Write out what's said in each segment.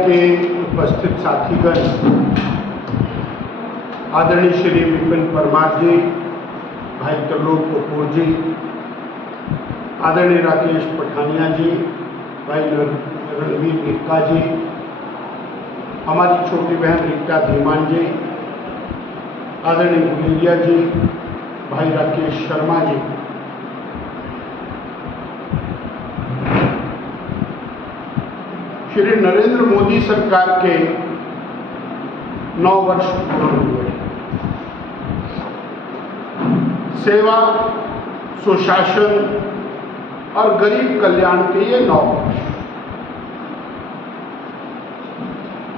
के उपस्थित साथीगण, आदरणीय श्री विपिन परमार जी, भाई त्रिलोक कपूर जी, आदरणीय राकेश पठानिया जी, भाई रणवीर निक्का जी, हमारी छोटी बहन रीता धीमान जी, आदरणीय गुलेरिया जी, भाई राकेश शर्मा जी, श्री नरेंद्र मोदी सरकार के 9 वर्ष पूर्ण हुए। सेवा, सुशासन और गरीब कल्याण के ये 9 वर्ष।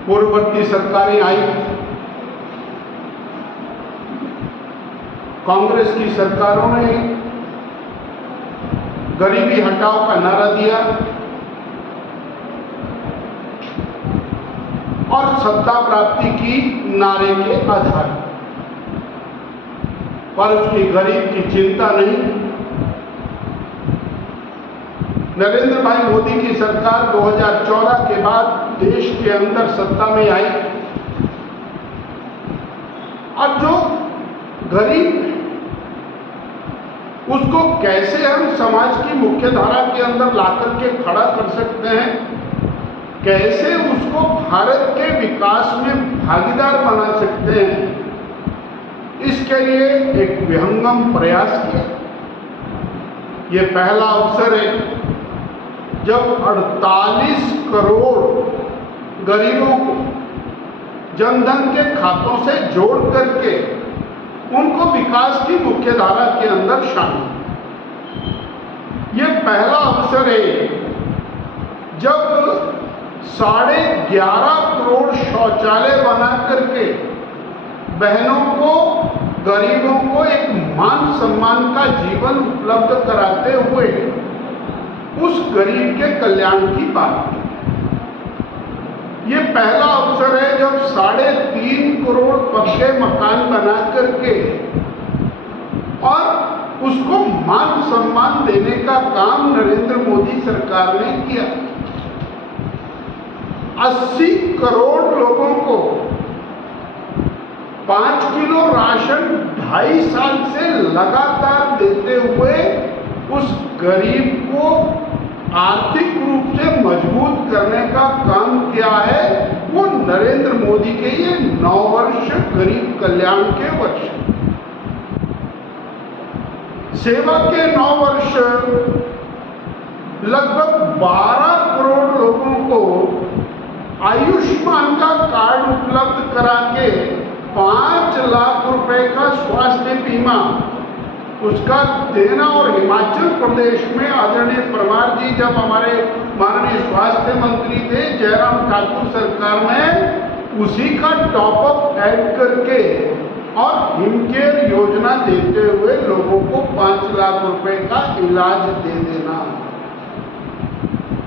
पूर्ववर्ती सरकारें आई, कांग्रेस की सरकारों ने गरीबी हटाओ का नारा दिया और सत्ता प्राप्ति की नारे के आधार पर उसकी गरीब की चिंता नहीं। नरेंद्र भाई मोदी की सरकार 2014 के बाद देश के अंदर सत्ता में आई और जो गरीब है उसको कैसे हम समाज की मुख्य धारा के अंदर लाकर के खड़ा कर सकते हैं, कैसे उसको भारत के विकास में भागीदार बना सकते हैं, इसके लिए एक विहंगम प्रयास किया। ये पहला अवसर है जब 48 करोड़ गरीबों को जनधन के खातों से जोड़ करके उनको विकास की मुख्य धारा के अंदर शामिल। ये पहला अवसर है जब 11.5 करोड़ शौचालय बना करके बहनों को, गरीबों को एक मान सम्मान का जीवन उपलब्ध कराते हुए उस गरीब के कल्याण की बात। ये पहला अवसर है जब 3.5 करोड़ पक्के मकान बना करके और उसको मान सम्मान देने का काम नरेंद्र मोदी सरकार ने किया। 80 करोड़ लोगों को 5 किलो राशन 2.5 साल से लगातार देते हुए उस गरीब को आर्थिक रूप से मजबूत करने का काम किया है। वो नरेंद्र मोदी के ये 9 वर्ष गरीब कल्याण के वर्ष। सेवा के 9 वर्ष लगभग 12 करोड़ लोगों को आयुष्मान का कार्ड उपलब्ध करा के 5 लाख रुपए का स्वास्थ्य बीमा उसका देना। और हिमाचल प्रदेश में आदरणीय परमार जी जब हमारे माननीय स्वास्थ्य मंत्री थे, जयराम ठाकुर सरकार में उसी का टॉपअप ऐड करके और हिमकेयर योजना देते हुए लोगों को 5 लाख रुपए का इलाज दे देना।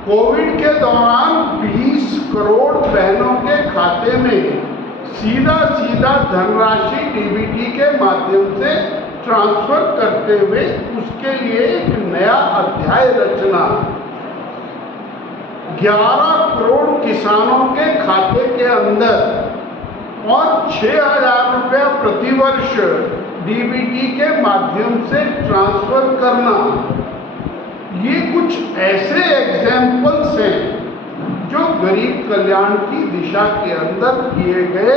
कोविड के दौरान 20 करोड़ बहनों के खाते में सीधा धनराशि डीबीटी के माध्यम से ट्रांसफर करते हुए उसके लिए एक नया अध्याय रचना। 11 करोड़ किसानों के खाते के अंदर और 6,000 रुपया प्रतिवर्ष डीबीटी के माध्यम से ट्रांसफर करना। ये कुछ ऐसे एग्जाम्पल्स हैं जो गरीब कल्याण की दिशा के अंदर किए गए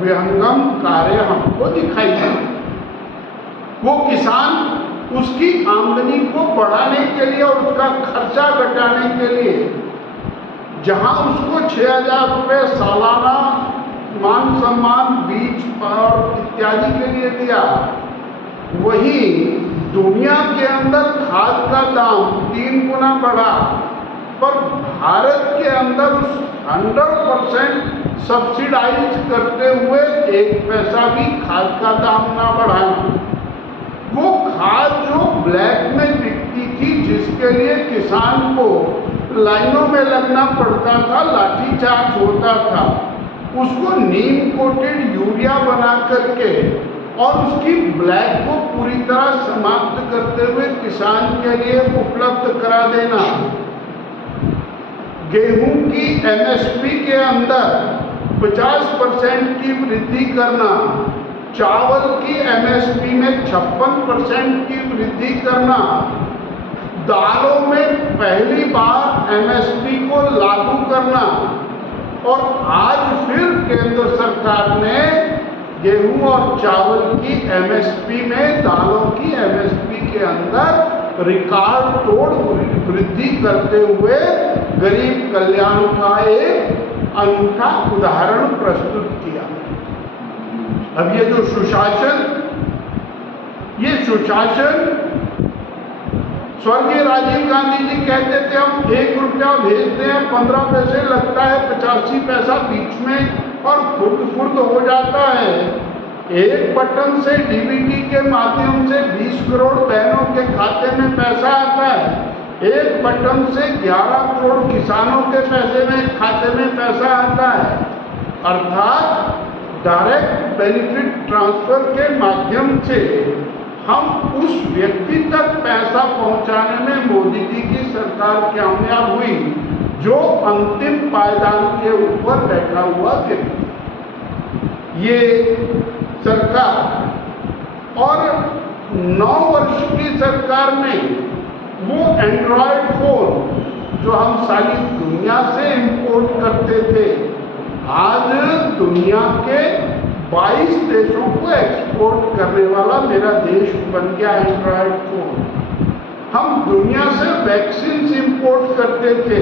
विहंगम कार्य हमको दिखाई देते। वो किसान उसकी आमदनी को बढ़ाने के लिए और उसका खर्चा घटाने के लिए जहां उसको 6,000 रुपये सालाना मान सम्मान, बीज और इत्यादि के लिए दिया, वहीं दुनिया के अंदर खाद का दाम 3 गुना बढ़ा, पर भारत के अंदर 100% सब्सिडाइज करते हुए 1 पैसा भी खाद का दाम ना बढ़ाना। वो खाद जो ब्लैक में बिकती थी, जिसके लिए किसान को लाइनों में लगना पड़ता था, लाठीचार्ज होता था, उसको नीम कोटेड यूरिया बना करके और उसकी ब्लैक को पूरी तरह समाप्त करते हुए किसान के लिए उपलब्ध करा देना। गेहूं की एमएसपी के अंदर 50% की वृद्धि करना, चावल की एमएसपी में 56% की वृद्धि करना, दालों में पहली बार एमएसपी को लागू करना, और आज फिर केंद्र सरकार ने गेहूं और चावल की एमएसपी में, दालों की एमएसपी के अंदर रिकॉर्ड तोड़ वृद्धि करते हुए गरीब कल्याण का एक अनूठा उदाहरण प्रस्तुत किया। अब ये जो सुशासन, ये सुशासन स्वर्गीय राजीव गांधी जी कहते थे हम 1 रुपया भेजते हैं 15 पैसे लगता है, 85 पैसा बीच में और खुर्द हो जाता है। एक बटन से डीबीटी के माध्यम से 20 करोड़ बहनों के खाते में पैसा आता है। एक बटन से 11 करोड़ किसानों के खाते में पैसा आता है। अर्थात डायरेक्ट बेनिफिट ट्रांसफर के माध्यम से हम उस व्यक्ति तक पैसा पहुंचाने में मोदी जी की सरकार कामयाब हुई जो अंतिम पायदान के ऊपर बैठा हुआ व्यक्ति। ये सरकार और 9 वर्ष की सरकार ने वो एंड्रॉयड फोन जो हम सारी दुनिया से इंपोर्ट करते थे, आज दुनिया के 22 देशों को एक्सपोर्ट करने वाला मेरा देश बन गया एंड्रॉयड फोन। हम दुनिया से वैक्सीन इंपोर्ट करते थे,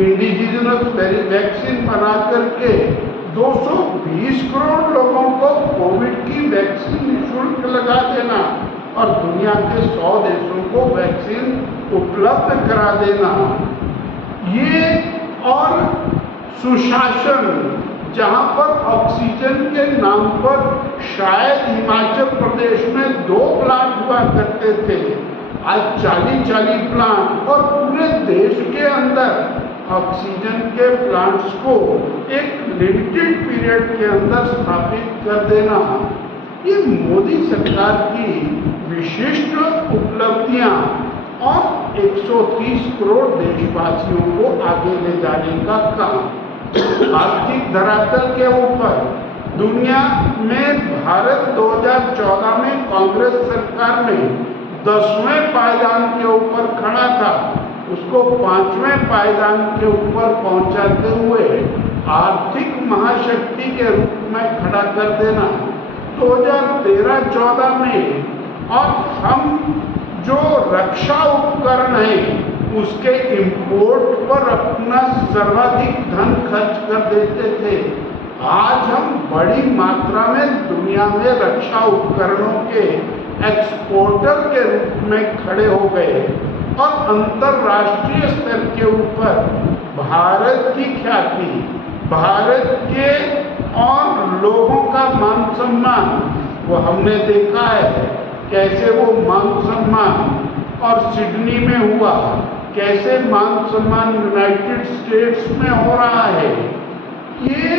इंडिजिनस वैक्सीन बना करके 220 करोड़ लोगों को कोविड की वैक्सीन निःशुल्क लगा देना और दुनिया के 100 देशों को वैक्सीन उपलब्ध करा देना। ये और सुशासन, जहां पर ऑक्सीजन के नाम पर शायद हिमाचल प्रदेश में 2 प्लांट हुआ करते थे, आज 40 प्लांट, और पूरे देश के अंदर ऑक्सीजन के प्लांट्स को एक लिमिटेड पीरियड के अंदर स्थापित कर देना, ये मोदी सरकार की विशिष्ट उपलब्धियां और 130 करोड़ देशवासियों को आगे ले जाने का काम। आर्थिक धरातल के ऊपर दुनिया में भारत 2014 में कांग्रेस सरकार ने 10वें पायदान के ऊपर खड़ा था, उसको 5वें पायदान के ऊपर पहुंचाते हुए आर्थिक महाशक्ति के रूप में खड़ा कर देना 2013-14 में। और हम जो रक्षा उपकरण है उसके इंपोर्ट पर अपना सर्वाधिक धन खर्च कर देते थे, आज हम बड़ी मात्रा में दुनिया में रक्षा उपकरणों के एक्सपोर्टर के रूप में खड़े हो गए और अंतर्राष्ट्रीय स्तर के ऊपर भारत की ख्याति, भारत के और लोगों का मान सम्मान, वो हमने देखा है कैसे वो मान सम्मान और सिडनी में हुआ, कैसे मान सम्मान यूनाइटेड स्टेट्स में हो रहा है। ये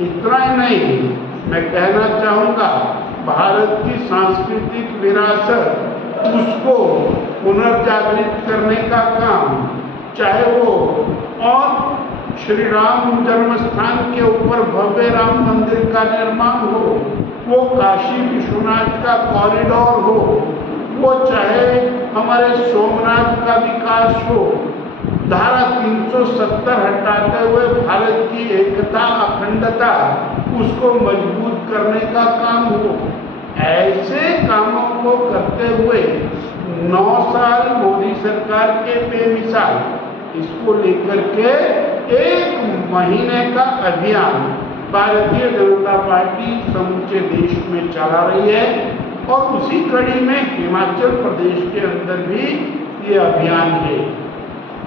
इतना ही नहीं, मैं कहना चाहूँगा भारत की सांस्कृतिक विरासत, उसको पुनर्जागृत करने का काम, चाहे वो और श्री राम जन्म स्थान के ऊपर भव्य राम मंदिर का निर्माण हो, वो काशी विश्वनाथ का कॉरिडोर हो, वो चाहे हमारे सोमनाथ का विकास हो, धारा 370 हटाते हुए भारत की एकता अखंडता उसको मजबूत करने का काम हो। ऐसे कामों को करते हुए 9 साल मोदी सरकार के बेमिसाल, इसको लेकर के 1 महीने का अभियान भारतीय जनता पार्टी समूचे देश में चला रही है और उसी कड़ी में हिमाचल प्रदेश के अंदर भी ये अभियान है।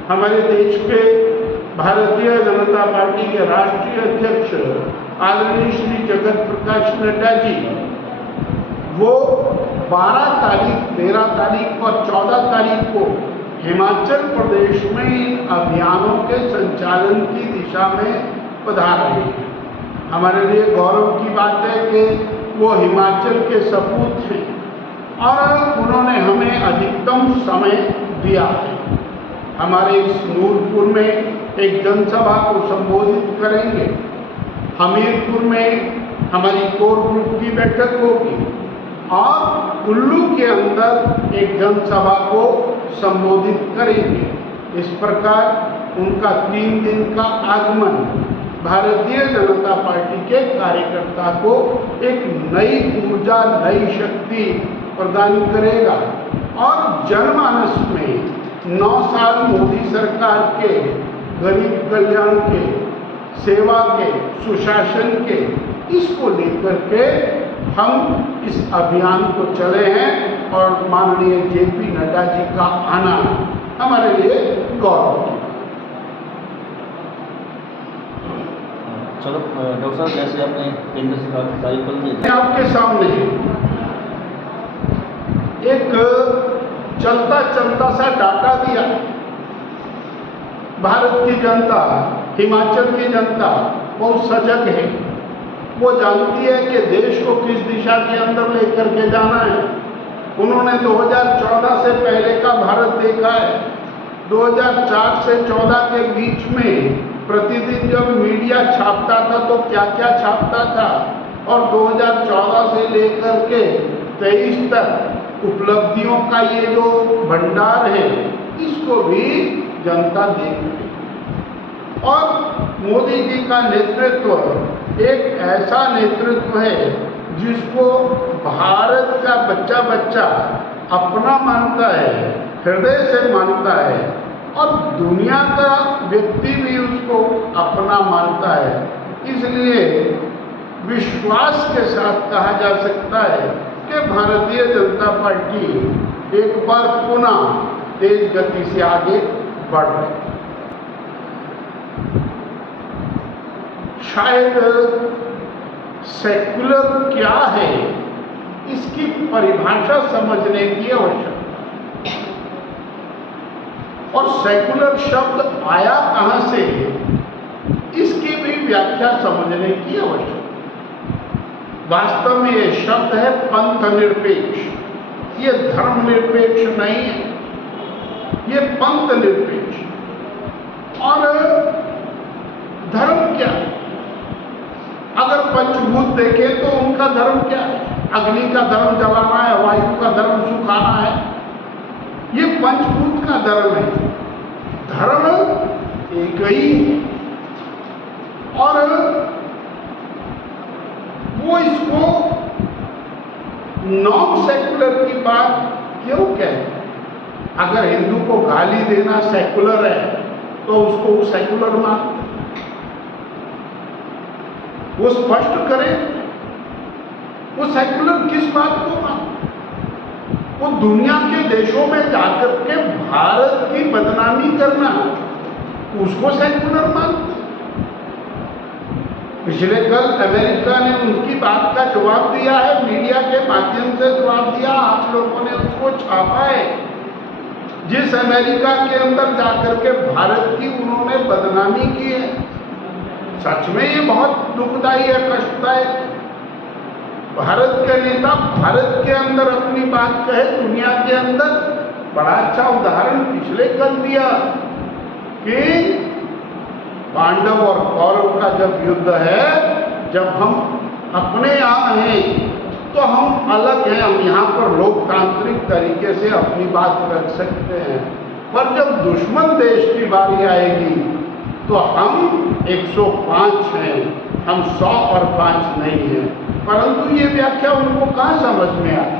हमारे देश के भारतीय जनता पार्टी के राष्ट्रीय अध्यक्ष आदरणीय श्री जगत प्रकाश नड्डा जी, वो 12 तारीख, 13 तारीख और 14 तारीख को हिमाचल प्रदेश में इन अभियानों के संचालन की दिशा में पधार रहे हैं। हमारे लिए गौरव की बात है कि वो हिमाचल के सपूत हैं और उन्होंने हमें अधिकतम समय दिया है। हमारे इस नूरपुर में एक जनसभा को संबोधित करेंगे। हमीरपुर में हमारी कोर ग्रुप की बैठक होगी और कुल्लू के अंदर एक जनसभा को संबोधित करेंगे। इस प्रकार उनका 3 दिन का आगमन भारतीय जनता पार्टी के कार्यकर्ता को एक नई ऊर्जा, नई शक्ति प्रदान करेगा और जनमानस में 9 साल मोदी सरकार के गरीब कल्याण के, सेवा के, सुशासन के, इसको लेकर के हम इस अभियान को चले हैं और माननीय जेपी नड्डा जी का आना हमारे लिए गौरव है। चलो डॉक्टर साहब, जैसे आपने केंद्र सरकार की साइकिल दी, आपके सामने एक चलता चलता सा डाटा दिया। भारत की जनता, हिमाचल की जनता बहुत सजग है। वो जानती है कि देश को किस दिशा के अंदर लेकर के जाना है। उन्होंने 2014 से पहले का भारत देखा है। 2004 से 14 के बीच में प्रतिदिन जब मीडिया छापता था तो क्या क्या छापता था, और 2014 से लेकर के 23 तक उपलब्धियों का ये जो भंडार है, इसको भी जनता देख रही है। और मोदी जी का नेतृत्व एक ऐसा नेतृत्व है जिसको भारत का बच्चा बच्चा अपना मानता है, हृदय से मानता है, और दुनिया का व्यक्ति भी उसको अपना मानता है। इसलिए विश्वास के साथ कहा जा सकता है कि भारतीय जनता पार्टी एक बार पुनः तेज गति से आगे बढ़ रही है। शायद सेक्युलर क्या है, इसकी परिभाषा समझने की आवश्यकता, और सेक्युलर शब्द आया कहां से, इसकी भी व्याख्या समझने की आवश्यकता। वास्तव में ये शब्द है पंथ निरपेक्ष। ये धर्म निरपेक्ष नहीं है, ये पंथ निरपेक्ष। और धर्म क्या है? अगर पंचभूत देखें तो उनका धर्म क्या है? अग्नि का धर्म जलाना है, वायु का धर्म सुखाना है, ये पंचभूत का धर्म है। धर्म एक ही है, और वो इसको नॉन सेक्युलर की बात क्यों कहते? अगर हिंदू को गाली देना सेक्युलर है तो उसको वो सेक्युलर मानते, वो स्पष्ट करे वो सेक्युलर किस बात को मानते। वो दुनिया के देशों में जाकर के भारत की बदनामी करना, उसको सेक्युलर मानते। पिछले कल अमेरिका ने उनकी बात का जवाब दिया है, मीडिया के माध्यम से जवाब दिया, आप लोगों ने उसको छापा है। जिस अमेरिका के अंदर जाकर के भारत की उन्होंने बदनामी की है, सच में ये बहुत दुखदायी है, कष्टदायक है। भारत के नेता भारत के अंदर अपनी बात कहे, दुनिया के अंदर। बड़ा अच्छा उदाहरण पिछले कल दिया कि पांडव और कौरव का जब युद्ध है, जब हम अपने यहाँ हैं तो हम अलग हैं, हम यहाँ पर लोकतांत्रिक तरीके से अपनी बात रख सकते हैं, पर जब दुश्मन देश की बारी आएगी तो हम 105 हैं, हम 100 और 5 नहीं हैं। परंतु ये व्याख्या उनको कहाँ समझ में आती?